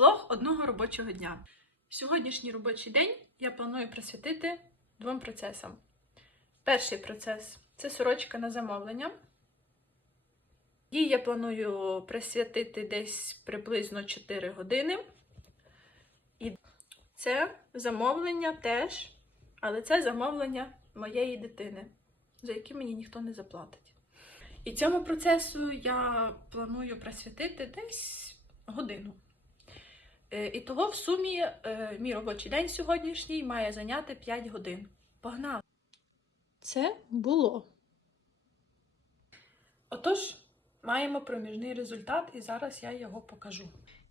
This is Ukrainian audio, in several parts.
Влог одного робочого дня. Сьогоднішній робочий день я планую присвятити двом процесам. Перший процес це сорочка на замовлення. Їй я планую присвятити десь приблизно 4 години. І це замовлення теж, але це замовлення моєї дитини, за яке мені ніхто не заплатить. І цьому процесу я планую присвятити десь годину. Е, І того в сумі е, мій робочий день сьогоднішній має зайняти 5 годин. Погнали! Це було. Отож, маємо проміжний результат, і зараз я його покажу.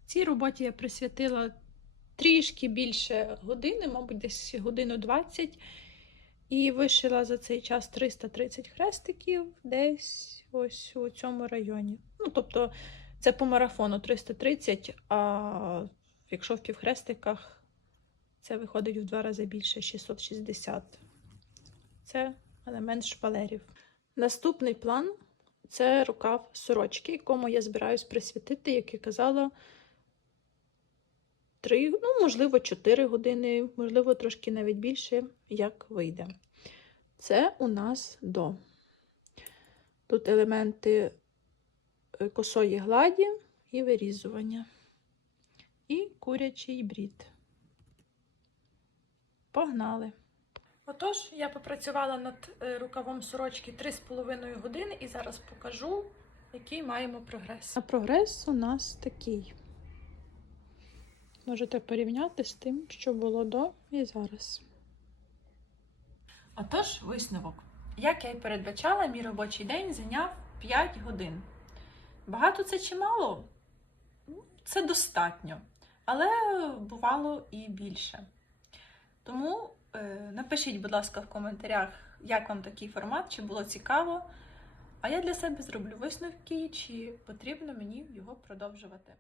Цій роботі я присвятила трішки більше години, мабуть, десь годину 20. І вишила за цей час 330 хрестиків десь ось у цьому районі. Ну, тобто, це по марафону 330, а якщо в півхрестиках, це виходить в два рази більше 660. Це елемент шпалерів. Наступний план це рукав сорочки, якому я збираюсь присвятити, як я казала, 3, ну, можливо, 4 години, можливо, трошки навіть більше, як вийде. Це у нас до. Тут елементи е, косої гладі і вирізування. І курячий брід. Погнали! Отож, я попрацювала над е, рукавом сорочки 3,5 години і зараз покажу, який маємо прогрес. А прогрес у нас такий. Можете порівняти з тим, що було до і зараз. Отож, висновок. Як я й передбачала, мій робочий день зайняв 5 годин. Багато це чи мало? Ну, Це достатньо, але бувало і більше. Тому е, напишіть, будь ласка, в коментарях, як вам такий формат, чи було цікаво. А я для себе зроблю висновки, чи потрібно мені його продовжувати.